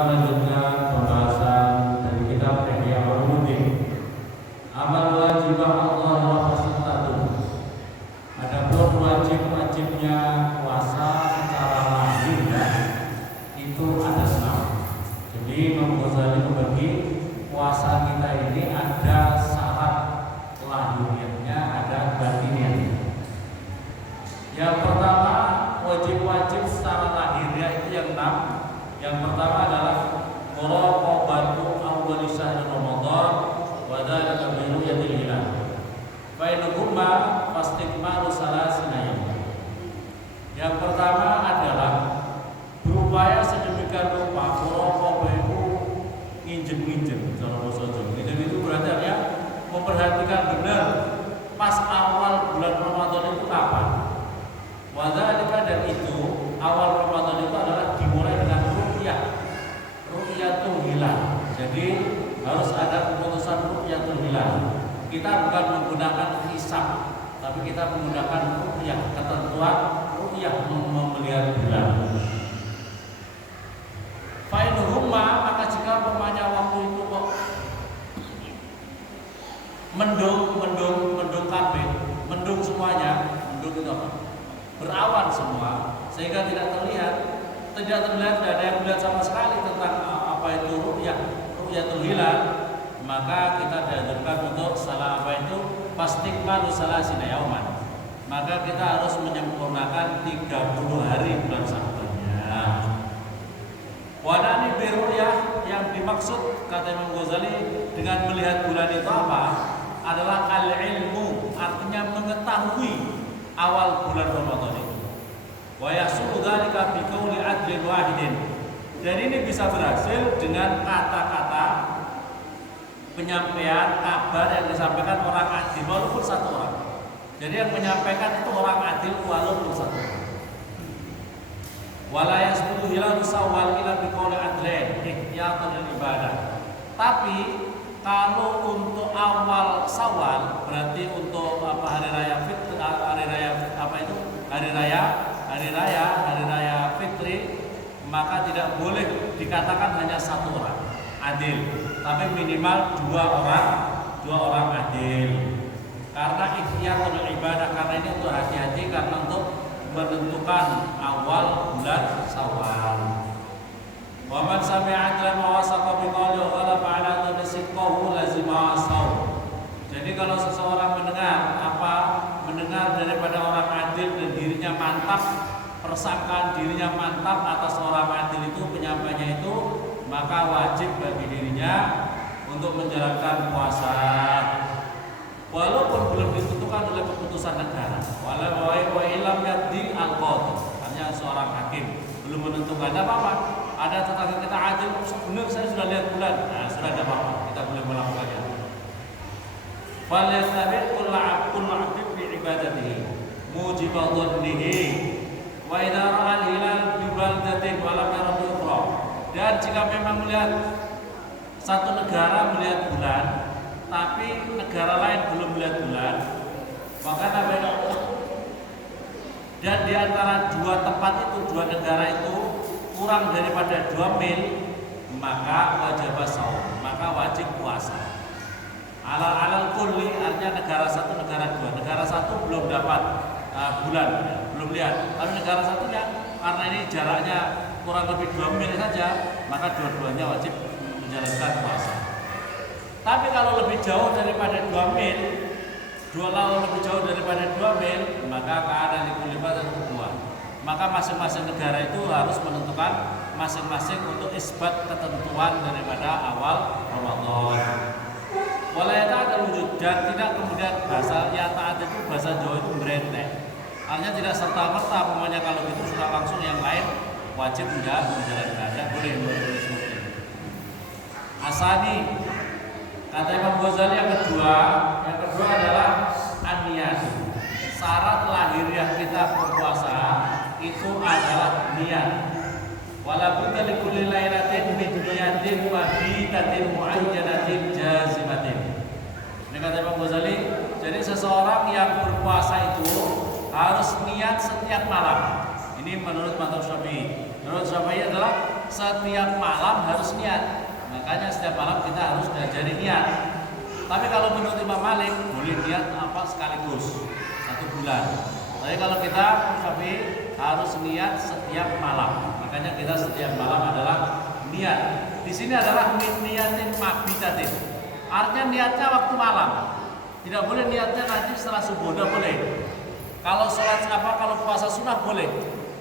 Melanjutkan pembahasan dari kitab Ihya Ulumuddin. Amal wajibah Allah wa fasitatu. Adapun wajib-wajibnya puasa secara lahir itu ada 6. Jadi Imam Ghazali membagi puasa kita ini ada syarat lahiriahnya, ada batiniahnya. Yang pertama, wajib-wajib secara lahiriah itu yang 6. Yang pertama adalah muraqabatu awwal syahr Ramadan wa dzalika bi ru'yatil hilal. Fa in humma fastikmalu salasina yaum. Yang pertama adalah berupaya sedemikian rupa muraqabah itu nginjem-nginjem cara bahasa Jawa. Nginjem itu berarti artinya memperhatikan benar pas awal bulan Ramadan itu kapan. Wa dzalika, dan itu awal Ramadan itu adalah dimulai dengan ru'yatul hilal. Jadi harus ada keputusan ru'yatul hilal. Kita bukan menggunakan hisab, tapi kita menggunakan ru'yah, ketentuan ru'yah melihat hilal. Fa'inhumma, maka jika pemanya waktu itu kok mendung kabeh, mendung semuanya, mendung itu apa? Berawan semua, sehingga tidak terlihat, tidak ada yang melihat sama sekali tentang apa itu ru'yatul hilal, maka kita dianjurkan untuk salah apa itu fastikmalu salasina yauman. Maka kita harus menyempurnakan 30 hari bulan Sya'bannya. Wadani biru'yah, yang dimaksud kata Imam Ghazali dengan melihat bulan itu apa? Adalah al-ilmu, artinya mengetahui awal bulan Ramadan itu. Wa yahsulu dzalika bi qauli adlin wahidin. Dan ini bisa berhasil dengan kata-kata penyampaian kabar yang disampaikan orang adil walaupun satu orang. Jadi yang menyampaikan itu orang adil walaupun satu orang. Wala yasbutu hilal sawal ila bi qauli adlin ihtiyatan lil ibadah. Tapi kalau untuk awal Syawal, berarti untuk apa hari raya Fitri, hari raya Fitri, maka tidak boleh dikatakan hanya satu orang adil, tapi minimal dua orang adil. Karena ikhtiyatul ibadah, karena ini untuk hati-hati, karena untuk menentukan awal bulan Syawal. Wa man sami'a adlan wa wasaqa bi qawli wa ghalaba 'ala dhanni sidqahu lazima asaw. Jadi kalau seseorang mendengar daripada orang adil dan dirinya mantap, persangkaan dirinya mantap atas orang adil itu, penyampainya itu, maka wajib bagi dirinya untuk menjalankan puasa walaupun belum ditentukan oleh keputusan negara. Walau wa ilam yaddi al-qadhi, hanya seorang hakim belum menentukan, tidak apa-apa. Ada tetangga kita adil, benar saya sudah lihat bulan, nah sudah ada apa-apa, kita boleh melakukannya. Falyastabi kullu 'abdin bi ibadatihi mujibal dhannihi wa idza ra'a al-hilal bi baldatin wa lam yara bi ukhra. Dan jika memang melihat satu negara melihat bulan, tapi negara lain belum melihat bulan, maka nabinya dan di antara dua tempat itu, dua negara itu kurang daripada 2 mil, maka wajib saum, maka wajib puasa. Alal kulli, artinya negara satu, negara dua. Negara satu belum dapat bulan, belum lihat. Tapi negara satunya, karena ini jaraknya kurang lebih 2 mil saja, maka dua-duanya wajib menjalankan puasa. Tapi kalau lebih jauh daripada 2 mil, lebih jauh daripada 2 mil, maka keadaan likulli dan kedua. Maka masing-masing negara itu harus menentukan masing-masing untuk isbat ketentuan daripada awal Ramadan. Walayata ada wujud, dan tidak kemudian bahasa ya taat itu bahasa Jawa itu berentek. Artinya tidak serta-merta, pokoknya kalau gitu sudah langsung yang lain wajib menjalankan, tidak boleh seperti itu. Asani, kata Imam Ghazali yang kedua adalah an-niyat. Syarat lahiriah kita berpuasa itu adalah niat. Wala budda li kulli lailatin min niyatin wa bitatin muayyanatin jazimatin. Ini kata Imam Ghazali, jadi seseorang yang berpuasa itu harus niat setiap malam. Ini menurut mazhab Syafi'i. Menurut Syafi'i adalah setiap malam harus niat. Makanya setiap malam kita harus diajari niat. Tapi kalau menurut Imam Malik boleh niat sekaligus 1 bulan. Tapi kalau kita tapi harus niat setiap malam. Makanya kita setiap malam adalah niat. Di sini adalah niatin mabitatin. Artinya niatnya waktu malam. Tidak boleh niatnya nanti setelah subuh, tidak boleh. Kalau sholat kalau puasa sunnah boleh.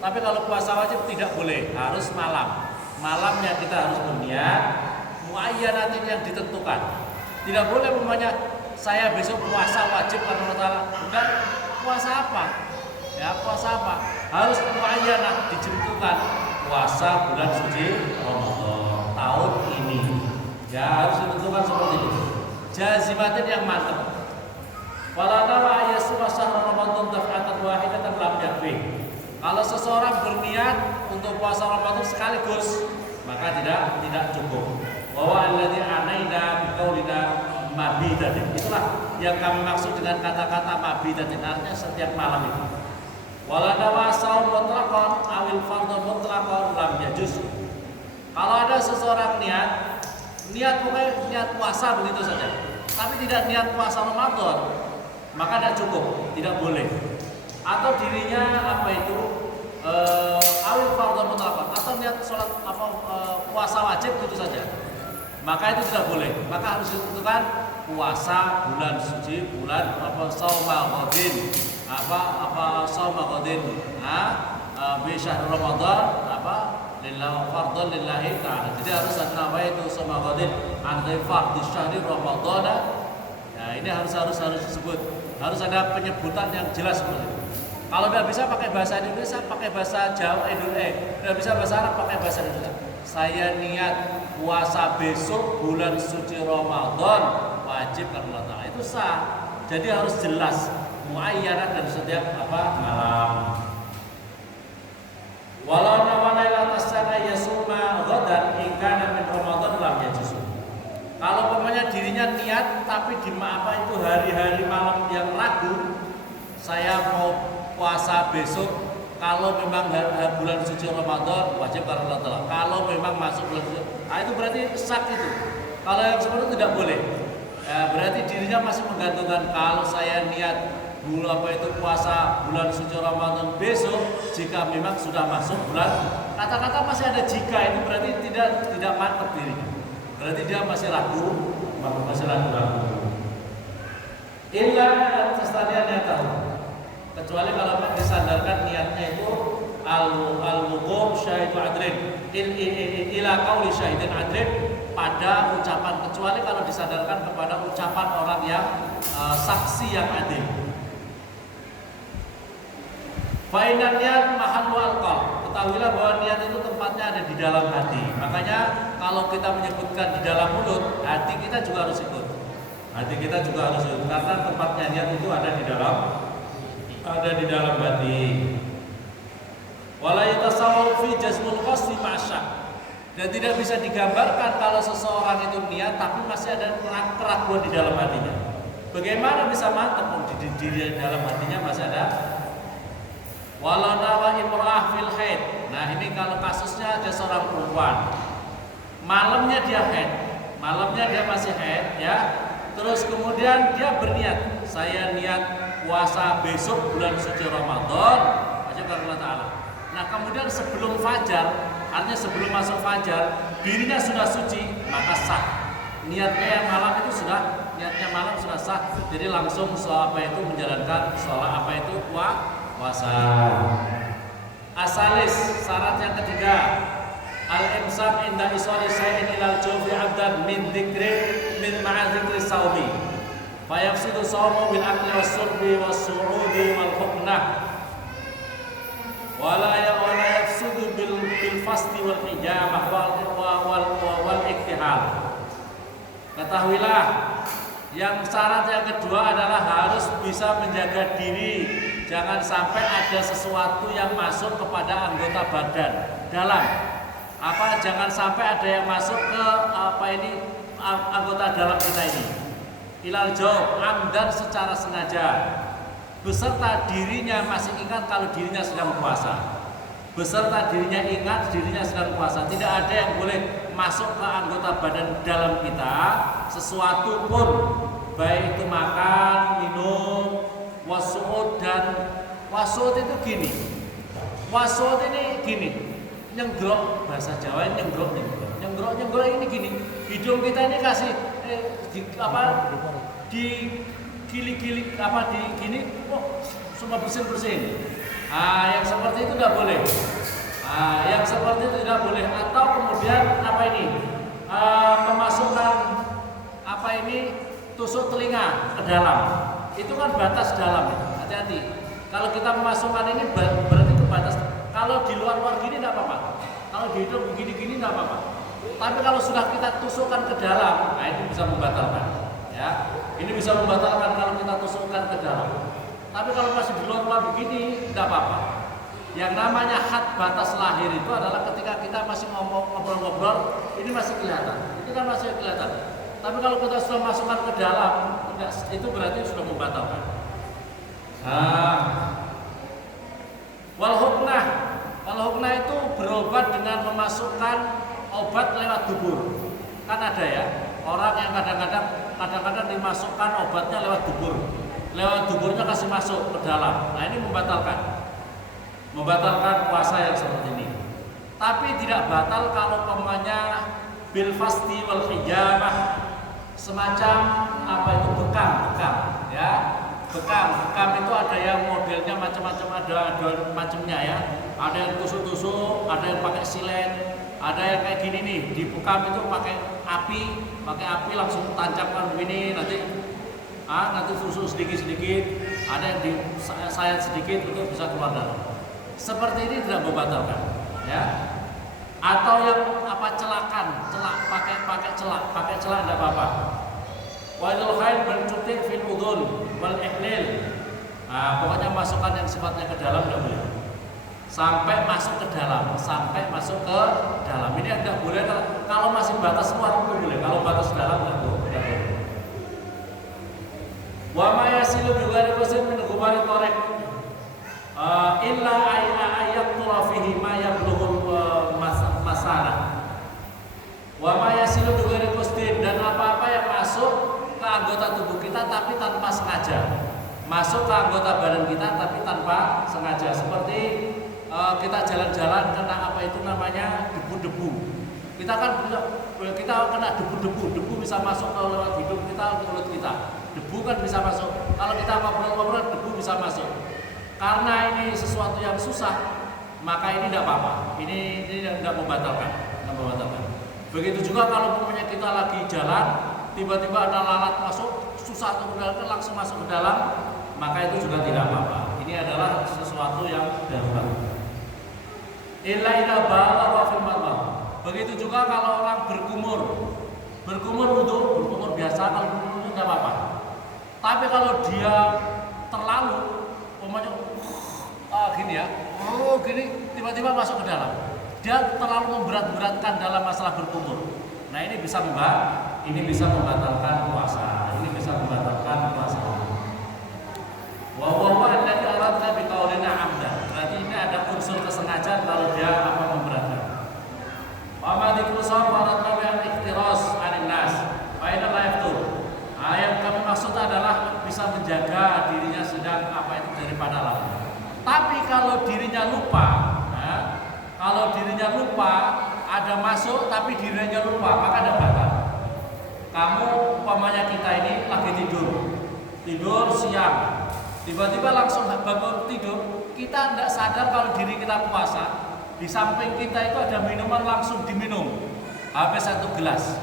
Tapi kalau puasa wajib tidak boleh, harus malam. Malamnya kita harus berniat muayyanatin yang ditentukan. Tidak boleh umpamanya saya besok puasa wajib karena Allah Ta'ala. Bukan puasa apa? Ya, puasa apa? Harus muayyanah ditentukan. Puasa bulan suci Ramadan tahun ini. Ya, harus ditentukan seperti itu. Jazimatin yang mantap. Wala nawa yasuma syahr Ramadan daf'atan wahidatan lam yakfi. Kalau seseorang berniat untuk puasa Ramadan sekaligus, maka tidak cukup. Bahwa alladzi anaina biqaulina mabitatin. Itulah yang kami maksud dengan kata-kata mabitatin, artinya setiap malam itu. Wala nawa shaum mutlaqan awil fardhu mutlaqan lam yajuz. Kalau ada seseorang niat pokoknya niat puasa begitu saja, tapi tidak niat puasa Ramadan, maka tidak cukup, tidak boleh. Atau dirinya awil fardhu mutlaqan, atau niat sholat puasa wajib itu saja, maka itu tidak boleh. Maka harus ditentukan puasa bulan suci, bulan shauma ghadin, shauma ghadin bi syahr Ramadan lillahi fardhu lillahi ta'ala. Jadi harus ada itu shauma ghadin an fardhu syahri Ramadan. Nah, ini harus disebut. Harus ada penyebutan yang jelas seperti itu. Kalau tidak bisa pakai bahasa Indonesia, pakai bahasa Jawa, tidak bisa bahasa Arab, pakai bahasa Indonesia. Saya niat puasa besok bulan suci Ramadan wajib karena Allah Ta'ala. Itu sah. Jadi harus jelas muayyanah dan setiap malam. Walau nawana ila tasana yasuma ghadan in kana min Ramadan lam yajuz. Kalau pokoknya dirinya niat tapi di itu hari-hari malam yang ragu, saya mau puasa besok kalau memang bulan suci Ramadan wajib karena Allah Ta'ala. Kalau memang masuk bulan suci, itu berarti sah itu. Kalau yang seperti itu tidak boleh. Berarti dirinya masih menggantungkan kalau saya niat puasa bulan suci Ramadan besok, jika memang sudah masuk bulan, kata-kata masih ada jika, itu berarti tidak mantap dirinya. Berarti dia masih ragu. Illa tastadian tahu. Kecuali kalau disandarkan niatnya itu al-muqam syahidu adrin ila qauli syahidin adrin, pada ucapan, kecuali kalau disandarkan kepada ucapan orang yang saksi yang adil. Fa'inan niat mahallu al-qalb. Ketahuilah bahwa niat itu tempatnya ada di dalam hati. Makanya kalau kita menyebutkan di dalam mulut, hati kita juga harus ikut. Hati kita juga harus ikut, karena tempatnya niat itu ada di dalam hati. Wala yatasawwar fi jazmul qasdi ma'asyak. Dan tidak bisa digambarkan kalau seseorang itu niat tapi masih ada keraguan di dalam hatinya. Bagaimana bisa mantap di dalam hatinya masih ada? Walau nawa imra'ah fil haid. Nah, ini kalau kasusnya ada seorang perempuan, malamnya dia haid, malamnya dia masih haid, ya. Terus kemudian dia berniat, saya niat puasa besok bulan suci Ramadan wajib karena Allah Ta'ala. Nah, kemudian sebelum fajar, artinya sebelum masuk fajar, dirinya sudah suci, maka sah. Niatnya malam itu sudah sah. Jadi langsung menjalankan sholat puasa. Asalis, syarat yang ketiga, al-imsak inda iswali syai'in ilal jawfi abdan min dzikri min ma'adzikri saumi. Fa yafsidu saumu bil akli was surbi was su'udi wal huknah. Wala yafsidu bil fasti wal hijamah wal iktihal. Ketahuilah, yang syarat yang kedua adalah harus bisa menjaga diri. Jangan sampai ada sesuatu yang masuk kepada anggota badan dalam. Jangan sampai ada yang masuk ke anggota dalam kita ini. Ilal jawab amdan secara sengaja, beserta dirinya masih ingat kalau dirinya sedang puasa. beserta dirinya ingat dirinya sedang puasa. Tidak ada yang boleh masuk ke anggota badan dalam kita sesuatu pun, baik itu makan, minum, wasuud. Dan wasuud itu gini, wasuud ini gini, nyenggrok, bahasa Jawa nyenggrok ini gini, hidung kita ini kasih gili-gili di gini, semua bersin. Yang seperti itu tidak boleh. Yang seperti itu tidak boleh. Atau kemudian memasukkan tusuk telinga ke dalam. Itu kan batas dalam. Hati-hati. Kalau kita memasukkan ini berarti itu batas. Kalau di luar gini tidak apa-apa. Kalau di hidung begini-gini tidak apa-apa. Tapi kalau sudah kita tusukkan ke dalam, ini bisa membatalkan. Ya, ini bisa membatalkan kalau kita tusukkan ke dalam. Tapi kalau masih di luar begini, tidak apa-apa. Yang namanya had batas lahir itu adalah ketika kita masih ngobrol-ngobrol, ini masih kelihatan. Itu kan masih kelihatan. Tapi kalau kita sudah masukkan ke dalam, itu berarti sudah membatalkan. Wal huknah. Kalau huknah itu berobat dengan memasukkan obat lewat dubur. Kan ada ya, orang yang kadang-kadang dimasukkan obatnya lewat dubur. Lewat duburnya kasih masuk ke dalam. Nah ini membatalkan puasa yang seperti ini. Tapi tidak batal kalau umpamanya bil fasti wal hijamah, semacam bekam ya. Bekam itu ada yang modelnya macam-macam, ada macamnya ya. Ada yang tusuk-tusuk, ada yang pakai silet, ada yang kayak gini nih. Di bekam itu pakai api langsung tancapkan begini, nanti tusuk sedikit-sedikit, ada yang disayat sedikit untuk bisa keluar darah. Seperti ini tidak membatalkan, ya. Atau yang celak pakai celak tidak apa-apa. Walil khair bercutik fil udhun wal ihlil. Pokoknya masukkan yang sifatnya ke dalam tidak boleh. Sampai masuk ke dalam. Ini tidak boleh kalau masih batas luar itu boleh. Kalau batas dalam tidak boleh. Wa ma yasilu bi ghairi qasin min ghubari tariq illa ayyatura fihi ma yablughu masana. Wa ma yasilu bi ghairi qasin, dan apa-apa yang masuk ke anggota tubuh kita tapi tanpa sengaja. Masuk ke anggota badan kita tapi tanpa sengaja. Seperti kita jalan-jalan kena debu-debu. Kita kena debu bisa masuk ke lewat hidung kita, mulut kita. Debu kan bisa masuk. Kalau kita ngobrol-ngobrol, debu bisa masuk. Karena ini sesuatu yang susah, maka ini tidak apa-apa. Ini tidak membatalkan. Begitu juga kalau kita lagi jalan, tiba-tiba ada lalat masuk, susah untuk langsung masuk ke dalam, maka itu juga tidak apa-apa. Ini adalah sesuatu yang darurat. Illa idza balagha fil marmah. Begitu juga kalau orang berkumur biasa, kalau berkumur tidak apa-apa. Tapi kalau dia terlalu, gini, tiba-tiba masuk ke dalam, dia terlalu memberatkan dalam masalah berkumur. Nah ini bisa membatalkan puasa. Wa huwa alladhi aradna bi qaulina amdan. Berarti ini ada unsur kesengajaan kalau dia memberatkan. Wa ma dzikru safaratna bi al-ihtiras 'anil nas. Fa inna la yaftur. Yang kami maksud adalah bisa menjaga dirinya sedang daripada lalai. Tapi kalau dirinya lupa, ada masuk tapi dirinya lupa, maka ada batal. Kamu umpamanya kita ini lagi tidur siang, tiba-tiba langsung bangun tidur, kita tidak sadar kalau diri kita puasa. Di samping kita itu ada minuman, langsung diminum, habis satu gelas.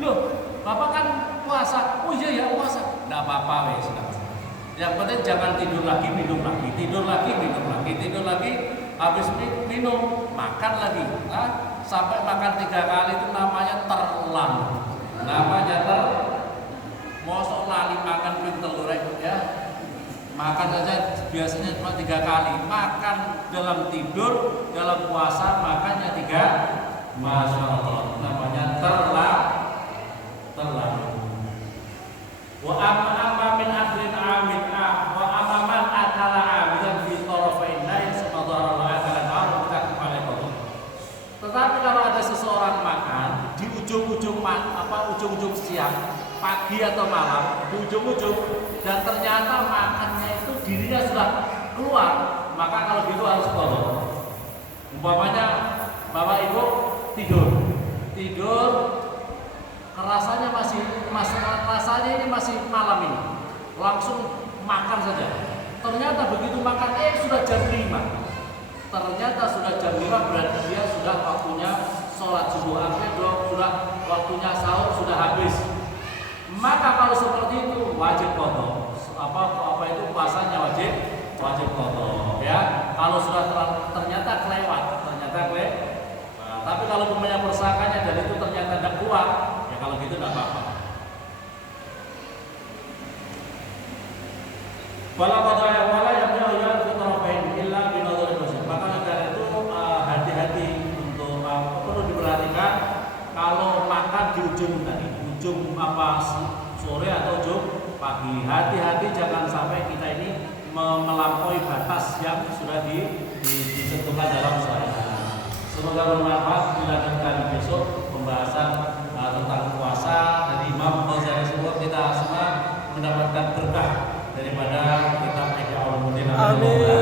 Loh, Bapak kan puasa. Oh iya ya puasa. Tidak apa-apa wes. Yang penting jangan tidur lagi, minum lagi, tidur lagi, habis minum, makan lagi. Sampai makan 3 kali itu namanya terlalu. Mosok lali makan ping telur ya. Makan saja biasanya cuma 3 kali. Makan dalam tidur, dalam puasa makannya 3. Masya Allah, namanya terlalu. Wa amma min aklin amin wa amaman akala amidan fi tarafain lain ujung-ujung siang, pagi atau malam, di ujung-ujung, dan ternyata makannya itu dirinya sudah keluar, maka kalau gitu harus qadha. Umpamanya Bapak Ibu tidur, rasanya ini masih malam ini, langsung makan saja. Ternyata begitu makan, sudah jam 5. Ternyata sudah jam 5 berarti dia sudah waktunya sholat subuh, artinya sudah waktunya sahur sudah habis. Maka kalau seperti itu wajib qadha. Apa itu puasanya wajib qadha ya. Kalau sudah ternyata kelewat. Nah, tapi kalau punya persangkanya dan itu ternyata tidak kuat, ya kalau gitu tidak apa-apa. Wala qadha wala yamna'u fitrafain illa bi nadhari muslim. Maka negara itu hati-hati untuk perlu diperhatikan kalau makan di ujung sore atau ujung pagi. Hati-hati jangan sampai kita ini melampaui batas yang sudah ditentukan dalam syariat. Semoga bermanfaat. Dilanjutkan besok pembahasan tentang puasa dari Imam Ghazali. Semoga kita semua mendapatkan berkah daripada kitab Ihya Ulumuddin. Amin.